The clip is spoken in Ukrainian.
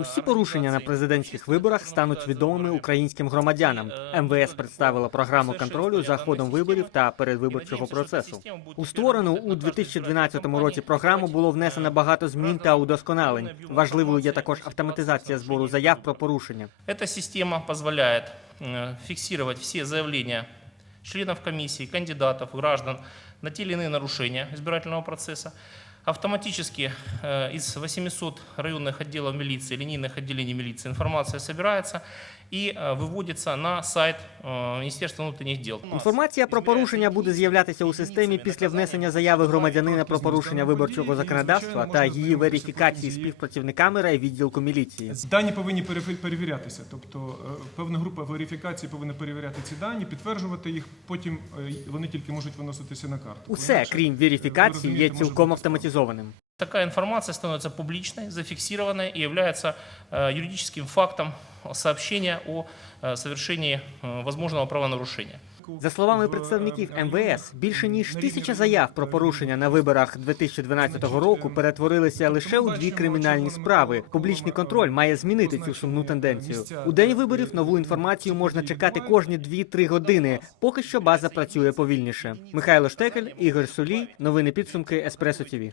Усі порушення на президентських виборах стануть відомими українським громадянам. МВС представила програму контролю за ходом виборів та передвиборчого процесу. У створену у 2012 році програму було внесено багато змін та удосконалень. Важливою є також автоматизація збору заяв про порушення. Эта система позволяет э, фиксировать все заявления членов комиссии, кандидатов, граждан на те или иные нарушения избирательного процесса. Автоматически э, из 800 районных отделов милиции, линейных отделений милиции информация собирается и э, выводится на сайт э, Министерства внутренних дел. Інформація про порушення буде з'являтися у системі після внесення заяви громадянина про порушення виборчого законодавства та її верифікації співпрацівниками райвідділку міліції. Дані повинні перефі- перевірятися, тобто е, певна група верифікації повинна перевіряти ці дані, підтверджувати їх. Потім е, вони тільки можуть виноситися на карту. Усе, Інакше, крім е, верифікації, ви є розумієте, може цілком бути автоматизованим. Такая информация становится публичной, зафиксированной и является э, юридическим фактом сообщения о э, совершении э, возможного правонарушения. За словами представників МВС, більше ніж тисяча заяв про порушення на виборах 2012 року перетворилися лише у дві кримінальні справи. Публічний контроль має змінити цю сумну тенденцію. У день виборів нову інформацію можна чекати кожні 2-3 години. Поки що база працює повільніше. Михайло Штекель, Ігор Сулій. Новини підсумки Еспресо ТІВІ.